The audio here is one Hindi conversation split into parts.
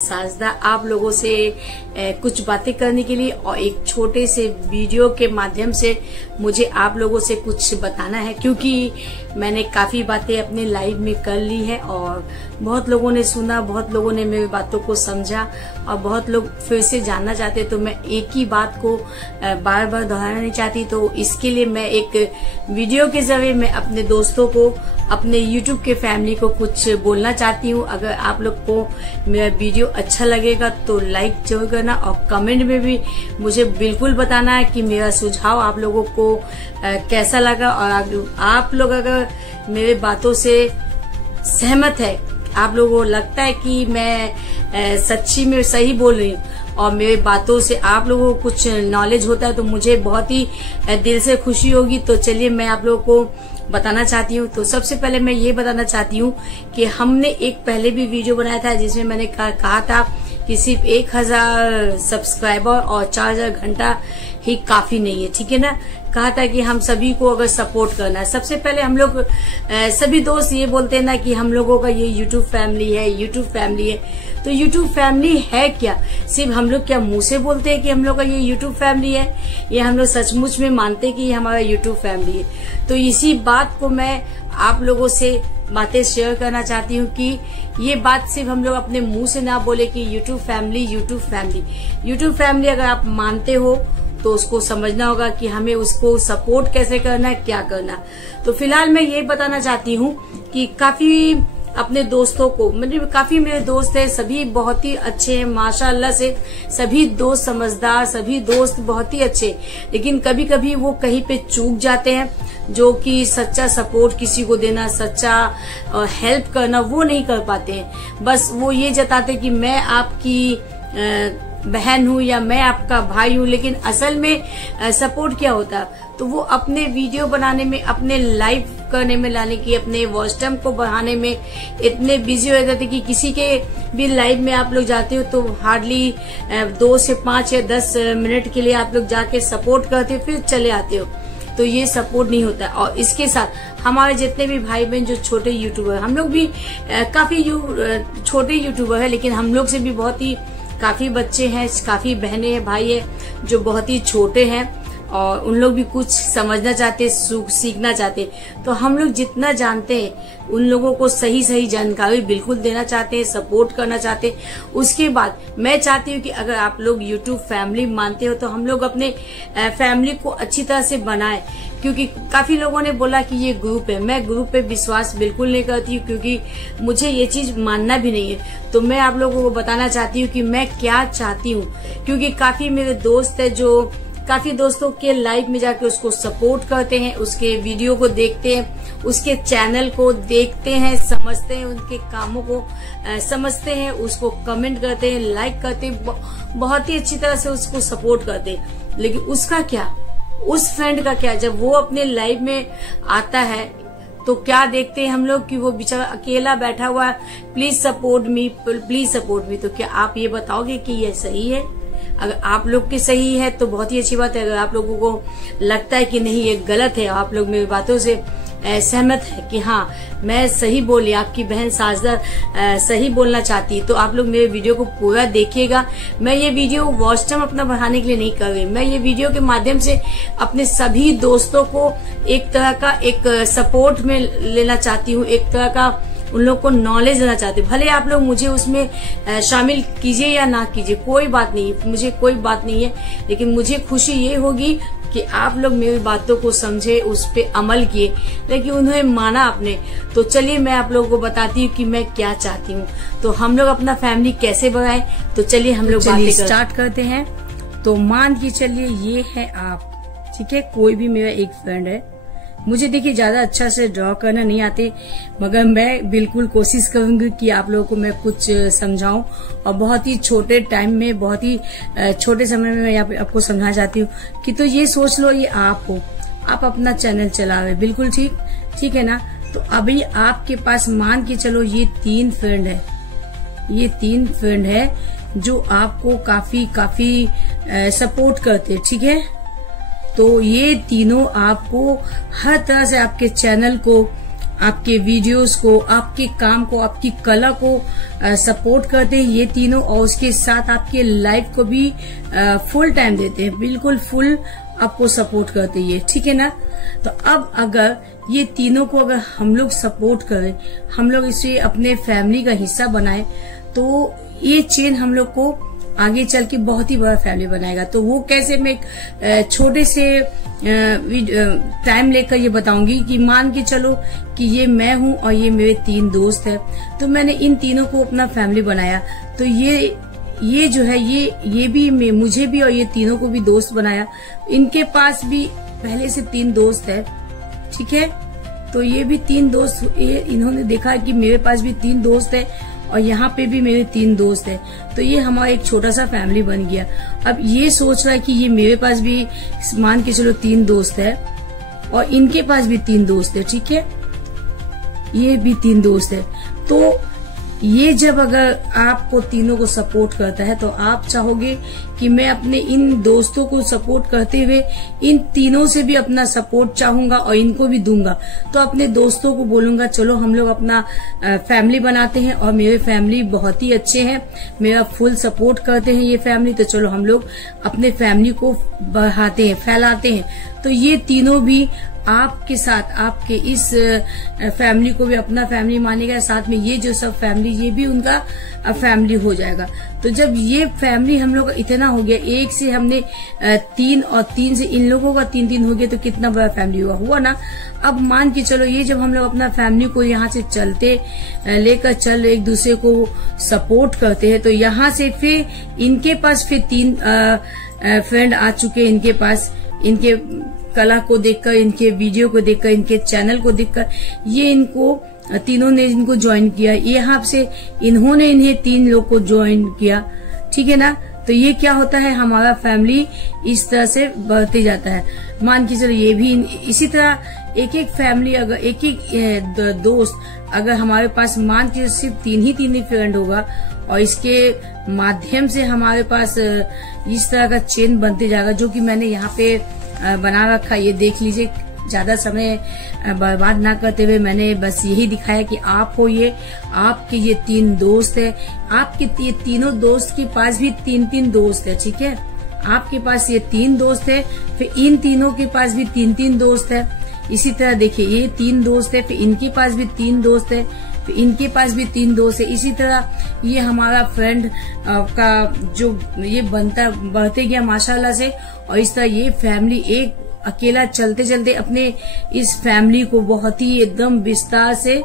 साजदा आप लोगों से कुछ बातें करने के लिए और एक छोटे से वीडियो के माध्यम से मुझे आप लोगों से कुछ बताना है, क्योंकि मैंने काफी बातें अपने लाइव में कर ली है और बहुत लोगों ने सुना, बहुत लोगों ने मेरी बातों को समझा और बहुत लोग फिर से जानना चाहते। तो मैं एक ही बात को बार बार दोहराना नहीं चाहती, तो इसके लिए मैं एक वीडियो के जरिए मैं अपने दोस्तों को, अपने YouTube के फैमिली को कुछ बोलना चाहती हूँ। अगर आप लोग को मेरा वीडियो अच्छा लगेगा तो लाइक जरूर करना और कमेंट में भी मुझे बिल्कुल बताना है कि मेरा सुझाव आप लोगों को कैसा लगा। और आप लोग अगर मेरे बातों से सहमत है, आप लोगों को लगता है कि मैं सच्ची में सही बोल रही हूँ और मेरे बातों से आप लोगों को कुछ नॉलेज होता है, तो मुझे बहुत ही दिल से खुशी होगी। तो चलिए मैं आप लोगों को बताना चाहती हूँ। तो सबसे पहले मैं ये बताना चाहती हूँ कि हमने एक पहले भी वीडियो बनाया था जिसमें मैंने कहा था कि सिर्फ 1000 सब्सक्राइबर और 4000 घंटा ही काफी नहीं है, ठीक है ना। कहा था कि हम सभी को अगर सपोर्ट करना है, सबसे पहले हम लोग सभी दोस्त ये बोलते हैं ना कि हम लोगों का ये YouTube फैमिली है, YouTube फैमिली है। तो YouTube फैमिली है क्या? सिर्फ हम लोग क्या मुंह से बोलते हैं कि हम लोग का ये YouTube फैमिली है, ये हम लोग सचमुच में मानते हैं कि ये हमारा YouTube फैमिली है? तो इसी बात को मैं आप लोगों से बातें शेयर करना चाहती हूँ कि ये बात सिर्फ हम लोग अपने मुंह से ना बोले कि YouTube family, YouTube family, YouTube family अगर आप मानते हो तो उसको समझना होगा कि हमें उसको सपोर्ट कैसे करना है, क्या करना। तो फिलहाल मैं ये बताना चाहती हूँ कि काफी अपने दोस्तों को, मतलब काफी मेरे दोस्त हैं, सभी बहुत ही अच्छे हैं माशाअल्लाह से, सभी दोस्त समझदार, सभी दोस्त बहुत ही अच्छे, लेकिन कभी कभी वो कहीं पे चूक जाते हैं, जो कि सच्चा सपोर्ट किसी को देना, सच्चा हेल्प करना वो नहीं कर पाते हैं। बस वो ये जताते कि मैं आपकी बहन हूँ या मैं आपका भाई हूँ, लेकिन असल में सपोर्ट क्या होता है? तो वो अपने वीडियो बनाने में, अपने लाइव करने में, लाने की अपने वॉच टाइम को बढ़ाने में इतने बिजी हो जाते कि किसी के भी लाइव में आप लोग जाते हो तो हार्डली 2 से 5 या 10 मिनट के लिए आप लोग जाके सपोर्ट करते हो, फिर चले आते हो। तो ये सपोर्ट नहीं होता। और इसके साथ हमारे जितने भी भाई बहन जो छोटे यूट्यूबर, हम लोग भी काफी छोटे यूट्यूबर है, लेकिन हम लोग से भी बहुत ही काफी बच्चे हैं, काफी बहनें हैं, भाई है जो बहुत ही छोटे हैं और उन लोग भी कुछ समझना चाहते, सीखना चाहते। तो हम लोग जितना जानते हैं उन लोगों को सही सही जानकारी बिल्कुल देना चाहते हैं, सपोर्ट करना चाहते हैं। उसके बाद मैं चाहती हूँ कि अगर आप लोग YouTube फैमिली मानते हो तो हम लोग अपने फैमिली को अच्छी तरह से बनाएं, क्योंकि काफी लोगों ने बोला कि ये ग्रुप है। मैं ग्रुप पे विश्वास बिल्कुल नहीं करती हूँ, क्योंकि मुझे ये चीज मानना भी नहीं है। तो मैं आप लोगों को बताना चाहती हूँ कि मैं क्या चाहती हूँ, क्योंकि काफी मेरे दोस्त है जो काफी दोस्तों के लाइव में जाके उसको सपोर्ट करते हैं, उसके वीडियो को देखते हैं, उसके चैनल को देखते हैं, समझते हैं, उनके कामों को समझते हैं, उसको कमेंट करते हैं, लाइक करते हैं, बहुत ही अच्छी तरह से उसको सपोर्ट करते हैं। लेकिन उसका क्या, उस फ्रेंड का क्या? जब वो अपने लाइव में आता है तो क्या देखते हैं हम लोग कि वो बेचारा अकेला बैठा हुआ है, please support me, please support me. तो क्या आप ये बताओगे कि ये सही है? अगर आप लोग की सही है तो बहुत ही अच्छी बात है। अगर आप लोगों को लगता है कि नहीं ये गलत है, आप लोग मेरी बातों से सहमत है कि हाँ मैं सही बोली, आपकी बहन साजदा सही बोलना चाहती, तो आप लोग मेरे वीडियो को पूरा देखिएगा। मैं ये वीडियो वॉच टाइम अपना बढ़ाने के लिए नहीं कर रही, मैं ये वीडियो के माध्यम से अपने सभी दोस्तों को एक तरह का एक सपोर्ट में लेना चाहती हूँ, एक तरह का उन लोग को नॉलेज देना चाहते। भले आप लोग मुझे उसमें शामिल कीजिए या ना कीजिए, कोई बात नहीं, मुझे कोई बात नहीं है, लेकिन मुझे खुशी ये होगी कि आप लोग मेरी बातों को समझे, उस पे अमल किए, लेकिन उन्हें माना आपने। तो चलिए मैं आप लोगों को बताती हूँ कि मैं क्या चाहती हूँ। तो हम लोग अपना फैमिली कैसे बढ़ाएं, तो चलिए हम लोग बातें स्टार्ट करते हैं। तो मान के चलिए ये है आप, ठीक है, कोई भी मेरा एक फ्रेंड है। मुझे देखिए ज्यादा अच्छा से ड्रॉ करना नहीं आते, मगर मैं बिल्कुल कोशिश करूंगी कि आप लोगों को मैं कुछ समझाऊं और बहुत ही छोटे टाइम में, बहुत ही छोटे समय में मैं आपको समझाना चाहती हूँ कि तो ये सोच लो ये आप हो, आप अपना चैनल चला रहे, बिल्कुल ठीक है ना। तो अभी आपके पास मान के चलो ये 3 फ्रेंड है, ये 3 फ्रेंड है जो आपको काफी सपोर्ट करते, ठीक है। तो ये तीनों आपको हर तरह से आपके चैनल को आपके वीडियोस को, आपके काम को, आपकी कला को सपोर्ट करते हैं ये तीनों, और उसके साथ आपके लाइफ को भी फुल टाइम देते हैं, बिल्कुल फुल आपको सपोर्ट करते हैं, ठीक है ना। तो अब अगर ये तीनों को अगर हम लोग सपोर्ट करें, हम लोग इसे अपने फैमिली का हिस्सा बनाएं, तो ये चेन हम लोग को आगे चल के बहुत ही बड़ा फैमिली बनाएगा। तो वो कैसे, मैं एक छोटे से टाइम लेकर ये बताऊंगी कि मान के चलो कि ये मैं हूँ और ये मेरे 3 दोस्त हैं, तो मैंने इन तीनों को अपना फैमिली बनाया। तो ये जो है ये भी मुझे भी और ये तीनों को भी दोस्त बनाया। इनके पास भी पहले से 3 दोस्त है, ठीक है। तो ये भी 3 दोस्त, इन्होंने देखा कि मेरे पास भी 3 दोस्त है और यहाँ पे भी मेरे 3 दोस्त है, तो ये हमारा एक छोटा सा फैमिली बन गया। अब ये सोच रहा है कि ये मेरे पास भी मान के चलो 3 दोस्त है और इनके पास भी 3 दोस्त है, ठीक है, ये भी 3 दोस्त है। तो ये जब अगर आपको तीनों को सपोर्ट करता है तो आप चाहोगे कि मैं अपने इन दोस्तों को सपोर्ट करते हुए इन तीनों से भी अपना सपोर्ट चाहूंगा और इनको भी दूंगा। तो अपने दोस्तों को बोलूंगा चलो हम लोग अपना फैमिली बनाते हैं और मेरे फैमिली बहुत ही अच्छे हैं, मेरा फुल सपोर्ट करते हैं ये फैमिली, तो चलो हम लोग अपने फैमिली को बढ़ाते हैं, फैलाते हैं। तो ये तीनों भी आपके साथ, आपके इस फैमिली को भी अपना फैमिली मानेगा, साथ में ये जो सब फैमिली ये भी उनका फैमिली हो जाएगा। तो जब ये फैमिली हम लोग का इतना हो गया, एक से हमने 3 और 3 से इन लोगों का 3 हो गया, तो कितना बड़ा फैमिली हुआ ना। अब मान के चलो ये जब हम लोग अपना फैमिली को यहाँ से चलते लेकर चल एक दूसरे को सपोर्ट करते हैं, तो यहाँ से फिर इनके पास फिर 3 फ्रेंड आ चुके हैं इनके पास, इनके कला को देखकर, इनके वीडियो को देखकर, इनके चैनल को देखकर ये इनको तीनों ने इनको ज्वाइन किया। यहाँ से इन्होंने इन्हें 3 लोग को ज्वाइन किया, ठीक है ना। तो ये क्या होता है, हमारा फैमिली इस तरह से बढ़ते जाता है। मान के चलो ये भी इसी तरह एक फैमिली, अगर एक दोस्त अगर हमारे पास मान के सिर्फ 3 ही फ्रेंड होगा और इसके माध्यम से हमारे पास इस तरह का चेन बनते जाएगा, जो कि मैंने यहाँ पे बना रखा। ये देख लीजिए, ज्यादा समय बर्बाद ना करते हुए मैंने बस यही दिखाया कि आप हो ये, आपके ये 3 दोस्त है, आपके ये तीनों दोस्त के पास भी 3 दोस्त है, ठीक है। आपके पास ये 3 दोस्त है, फिर इन तीनों के पास भी 3 दोस्त है। इसी तरह देखिए ये 3 दोस्त है, फिर इनके पास भी 3 दोस्त है, फिर इनके पास भी 3 दोस्त है। इसी तरह ये हमारा फ्रेंड का जो ये बढ़ते गया माशाल्लाह से, और इस तरह ये फैमिली एक अकेला चलते चलते अपने इस फैमिली को बहुत ही एकदम विस्तार से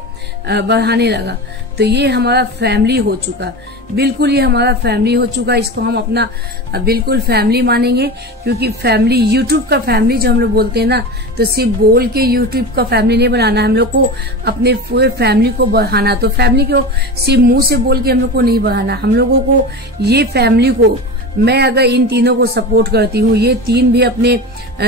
बढ़ाने लगा। तो ये हमारा फैमिली हो चुका, बिल्कुल ये हमारा फैमिली हो चुका। इसको हम अपना बिल्कुल फैमिली मानेंगे, क्योंकि फैमिली यूट्यूब का फैमिली जो हम लोग बोलते हैं ना, तो सिर्फ बोल के यूट्यूब का फैमिली नहीं बनाना, हम लोग को अपने पूरे फैमिली को बढ़ाना। तो फैमिली को सिर्फ मुंह से बोल के हम लोग को नहीं बढ़ाना, हम लोगों को ये फैमिली को, मैं अगर इन तीनों को सपोर्ट करती हूँ, ये 3 भी अपने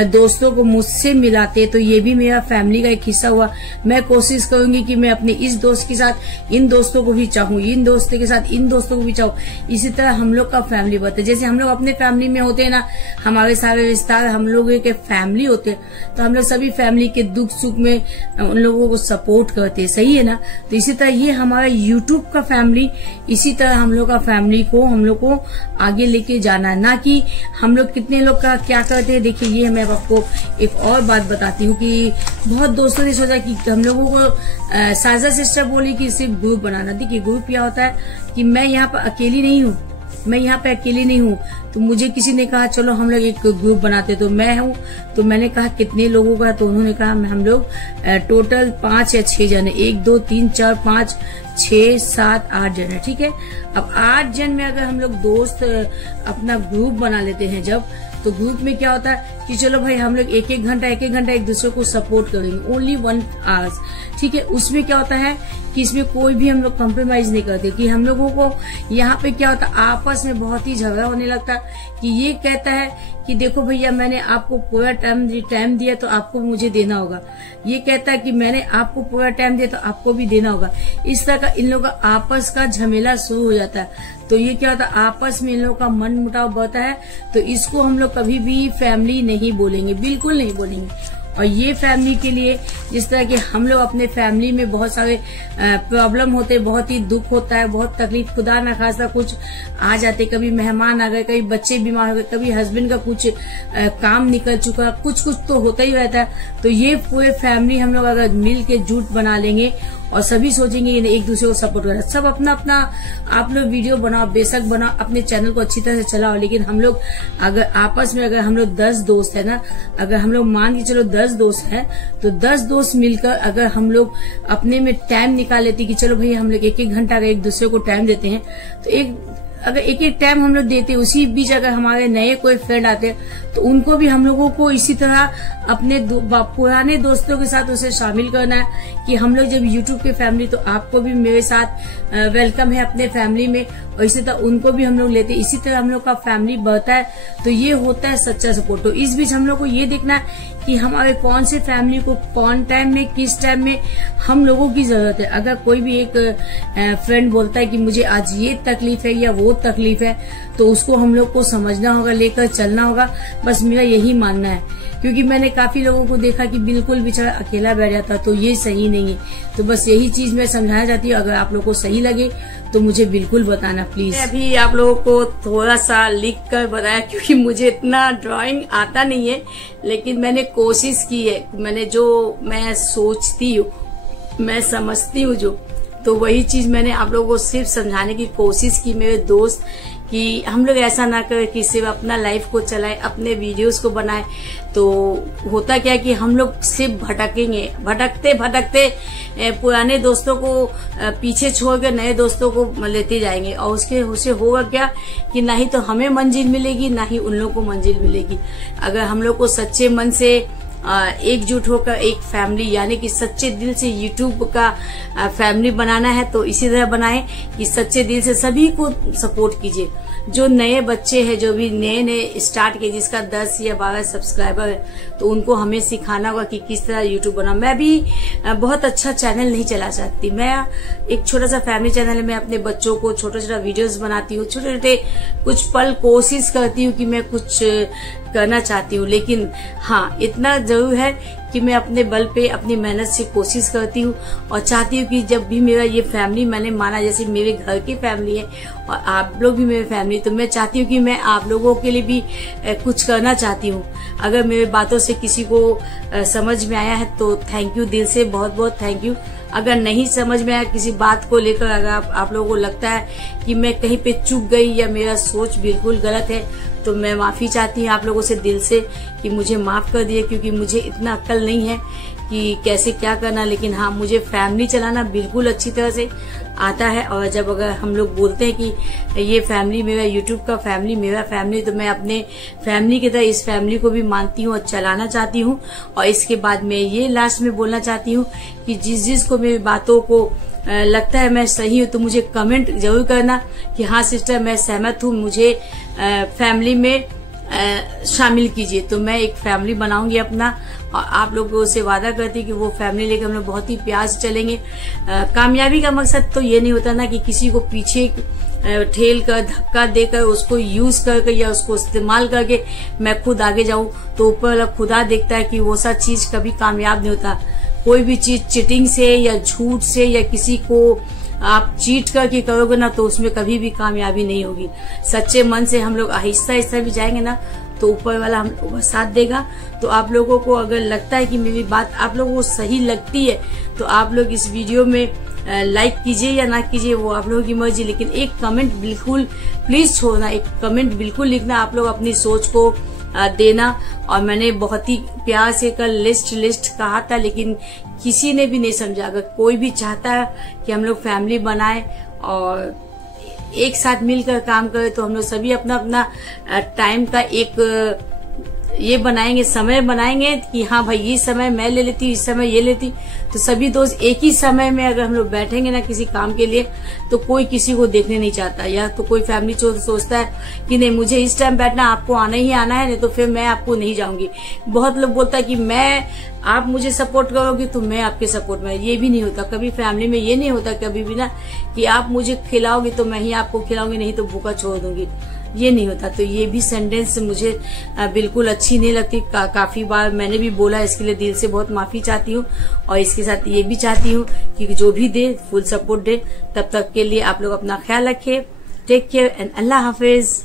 दोस्तों को मुझसे मिलाते, तो ये भी मेरा फैमिली का एक हिस्सा हुआ। मैं कोशिश करूंगी कि मैं अपने इस दोस्त के साथ इन दोस्तों को भी चाहूँ, इन दोस्तों के साथ इन दोस्तों को भी चाहूँ। इसी तरह हम लोग का फैमिली बढ़ता है। जैसे हम लोग अपने फैमिली में होते हैं ना, हमारे सारे रिश्तेदार हम लोग के फैमिली होते हैं, तो हम लोग सभी फैमिली के दुख सुख में उन लोगों को सपोर्ट करते हैं, सही है ना। तो इसी तरह ये हमारा यूट्यूब का फैमिली, इसी तरह हम लोग का फैमिली को हम लोग को आगे लेके जाना, ना कि हम लोग कितने लोग का क्या करते हैं। देखिए ये मैं आपको एक और बात बताती हूँ कि बहुत दोस्तों ने सोचा कि हम लोगों को साजा सिस्टर बोली कि सिर्फ ग्रुप बनाना। देखिए ग्रुप क्या होता है कि मैं यहाँ पर अकेली नहीं हूँ, मैं यहाँ पे अकेली नहीं हूँ। तो मुझे किसी ने कहा चलो हम लोग एक ग्रुप बनाते, तो मैं हूँ, तो मैंने कहा कितने लोगों का, तो उन्होंने कहा हम लोग टोटल 5 या 6 जन है, 1 2 3 4 5 6 7 8 जन है, ठीक है। अब 8 जन में अगर हम लोग दोस्त अपना ग्रुप बना लेते हैं जब, तो ग्रुप में क्या होता है कि चलो भाई हम लोग एक घंटा एक दूसरे को सपोर्ट करेंगे, ओनली 1 आवर्स, ठीक है। उसमें क्या होता है कि इसमें कोई भी हम लोग कॉम्प्रोमाइज नहीं करते, कि हम लोगों को यहाँ पे क्या होता है आपस में बहुत ही झगड़ा होने लगता है, कि ये कहता है कि देखो भैया मैंने आपको पूरा टाइम दिया तो आपको मुझे देना होगा, ये कहता है कि मैंने आपको पूरा टाइम दिया तो आपको भी देना होगा। इस तरह का इन लोगों का आपस का झमेला शुरू हो जाता है। तो ये क्या होता है आपस में इन लोगों का मन मुटाव बढ़ता है। तो इसको हम लोग कभी भी फैमिली नहीं बोलेंगे, बिल्कुल नहीं बोलेंगे। और ये फैमिली के लिए जिस तरह के हम लोग अपने फैमिली में बहुत सारे प्रॉब्लम होते हैं, बहुत ही दुख होता है, बहुत तकलीफ, खुदा न खास्ता कुछ आ जाते, कभी मेहमान आ गए, कभी बच्चे बीमार हो गए, कभी हस्बैंड का कुछ काम निकल चुका, कुछ तो होता ही रहता है। तो ये पूरे फैमिली हम लोग अगर मिल के जुट बना लेंगे और सभी सोचेंगे एक दूसरे को सपोर्ट करना, सब अपना अपना आप लोग वीडियो बनाओ, बेशक बनाओ, अपने चैनल को अच्छी तरह से चलाओ, लेकिन हम लोग अगर आपस में अगर हम लोग 10 दोस्त है ना, अगर हम लोग मान के चलो 10 दोस्त है तो 10 दोस्त मिलकर अगर हम लोग अपने में टाइम निकाल लेते कि चलो भैया हम लोग 1-1 घंटा अगर एक दूसरे को टाइम देते हैं, तो अगर एक टाइम हम लोग देते, उसी बीच अगर हमारे नए कोई फ्रेंड आते तो उनको भी हम लोगों को इसी तरह अपने पुराने दोस्तों के साथ उसे शामिल करना है कि हम लोग जब यूट्यूब के फैमिली, तो आपको भी मेरे साथ वेलकम है अपने फैमिली में, और इसी तरह उनको भी हम लोग लेते, इसी तरह हम लोग का फैमिली बढ़ता है। तो ये होता है सच्चा सपोर्ट। तो इस बीच हम लोग को ये देखना है कि हमारे कौन से फैमिली को कौन टाइम में, किस टाइम में हम लोगों की जरूरत है। अगर कोई भी एक फ्रेंड बोलता है कि मुझे आज ये तकलीफ है या वो तकलीफ है, तो उसको हम लोग को समझना होगा, लेकर चलना होगा। बस मेरा यही मानना है, क्योंकि मैंने काफी लोगों को देखा कि बिल्कुल बेचारा अकेला बैठ जाता, तो ये सही नहीं है। तो बस यही चीज मैं समझाना चाहती हूँ। अगर आप लोगों को सही लगे तो मुझे बिल्कुल बताना प्लीज। अभी आप लोगों को थोड़ा सा लिख कर बताया, क्योंकि मुझे इतना ड्राइंग आता नहीं है, लेकिन मैंने कोशिश की है। मैंने जो मैं सोचती हूँ, मैं समझती हूँ जो, तो वही चीज मैंने आप लोगों को सिर्फ समझाने की कोशिश की, मेरे दोस्त, कि हम लोग ऐसा ना करें कि सिर्फ अपना लाइफ को चलाए, अपने वीडियोस को बनाए। तो होता क्या कि हम लोग सिर्फ भटकेंगे, भटकते भटकते पुराने दोस्तों को पीछे छोड़कर नए दोस्तों को लेते जाएंगे, और उससे होगा क्या कि ना ही तो हमें मंजिल मिलेगी, ना ही उन लोगों को मंजिल मिलेगी। अगर हम लोग को सच्चे मन से एकजुट होकर एक फैमिली, यानी कि सच्चे दिल से यूट्यूब का फैमिली बनाना है, तो इसी तरह बनाएं कि सच्चे दिल से सभी को सपोर्ट कीजिए। जो नए बच्चे हैं, जो भी नए स्टार्ट किए, जिसका 10 या 12 सब्सक्राइबर है, तो उनको हमें सिखाना होगा कि किस तरह यूट्यूब बना। मैं भी बहुत अच्छा चैनल नहीं चला सकती, मैं एक छोटा सा फैमिली चैनल है, मैं अपने बच्चों को छोटा छोटा वीडियोस बनाती हूँ, छोटे छोटे कुछ पल कोशिश करती हूँ कि मैं कुछ करना चाहती हूँ। लेकिन हाँ, इतना जरूर है कि मैं अपने बल पे अपनी मेहनत से कोशिश करती हूँ, और चाहती हूँ कि जब भी मेरा ये फैमिली मैंने माना, जैसे मेरे घर की फैमिली है और आप लोग भी मेरे फैमिली, तो मैं चाहती हूँ कि मैं आप लोगों के लिए भी कुछ करना चाहती हूँ। अगर मेरे बातों से किसी को समझ में आया है तो थैंक यू, दिल से बहुत बहुत थैंक यू। अगर नहीं समझ में आया किसी बात को लेकर, अगर आप लोगों को लगता है कि मैं कहीं पे चूक गई या मेरा सोच बिल्कुल गलत है, तो मैं माफी चाहती हूँ आप लोगों से दिल से कि मुझे माफ कर दिए, क्योंकि मुझे इतना अक्ल नहीं है कि कैसे क्या करना। लेकिन हाँ, मुझे फैमिली चलाना बिल्कुल अच्छी तरह से आता है। और जब अगर हम लोग बोलते हैं कि ये फैमिली मेरा, यूट्यूब का फैमिली मेरा फैमिली, तो मैं अपने फैमिली की तरह इस फैमिली को भी मानती हूँ और चलाना चाहती हूँ। और इसके बाद मैं ये लास्ट में बोलना चाहती हूँ कि जिसको मेरी बातों को लगता है मैं सही हूँ, तो मुझे कमेंट जरूर करना कि हाँ सिस्टर मैं सहमत हूँ, मुझे फैमिली में शामिल कीजिए। तो मैं एक फैमिली बनाऊंगी अपना, और आप लोगों से वादा करती कि वो फैमिली लेकर हम लोग बहुत ही प्यार से चलेंगे। कामयाबी का मकसद तो ये नहीं होता ना कि किसी को पीछे ठेल कर, धक्का देकर, उसको यूज करके या उसको इस्तेमाल करके मैं खुद आगे जाऊं। तो ऊपर वाला खुदा देखता है कि वो सब चीज कभी कामयाब नहीं होता। कोई भी चीज चीटिंग से या झूठ से या किसी को आप चीट करके करोगे ना, तो उसमें कभी भी कामयाबी नहीं होगी। सच्चे मन से हम लोग आहिस्ता आहिस्ता भी जाएंगे ना, तो ऊपर वाला हम लोगों का साथ देगा। तो आप लोगों को अगर लगता है कि मेरी बात आप लोगों को सही लगती है, तो आप लोग इस वीडियो में लाइक कीजिए या ना कीजिए, वो आप लोगों की मर्जी। लेकिन एक कमेंट बिल्कुल प्लीज छोड़ना, एक कमेंट बिल्कुल लिखना, आप लोग अपनी सोच को देना। और मैंने बहुत ही प्यार से कल लिस्ट कहा था, लेकिन किसी ने भी नहीं समझा। अगर कोई भी चाहता है कि हम लोग फैमिली बनाए और एक साथ मिलकर काम करें, तो हम लोग सभी अपना अपना टाइम का एक ये बनाएंगे, समय बनाएंगे कि हाँ भाई ये समय मैं ले लेती, इस समय ये लेती। तो सभी दोस्त एक ही समय में अगर हम लोग बैठेंगे ना किसी काम के लिए, तो कोई किसी को देखने नहीं चाहता। या तो कोई फैमिली सोचता है कि नहीं मुझे इस टाइम बैठना, आपको आना ही आना है, नहीं तो फिर मैं आपको नहीं जाऊंगी। बहुत लोग बोलता है कि आप मुझे सपोर्ट करोगे तो मैं आपके सपोर्ट में। ये भी नहीं होता कभी, फैमिली में ये नहीं होता कभी भी ना कि आप मुझे खिलाओगे तो मैं ही आपको खिलाऊंगी, नहीं तो भूखा छोड़ दूंगी। ये नहीं होता। तो ये भी सेंटेंस मुझे बिल्कुल अच्छी नहीं लगती। काफी बार मैंने भी बोला, इसके लिए दिल से बहुत माफी चाहती हूँ। और इसके साथ ये भी चाहती हूँ कि जो भी दे फुल सपोर्ट दे। तब तक के लिए आप लोग अपना ख्याल रखें। टेक केयर एंड अल्लाह हाफिज।